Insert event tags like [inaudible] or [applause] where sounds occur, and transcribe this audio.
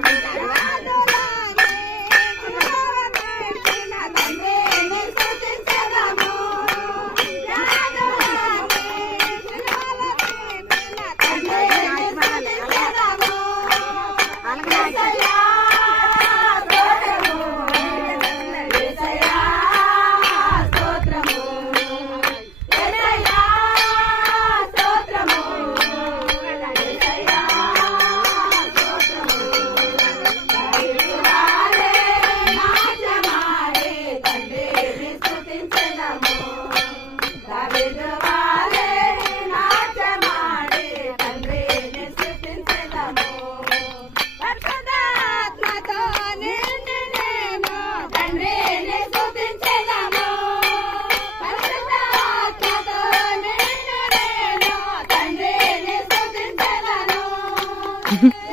Thank you. Bye. [laughs]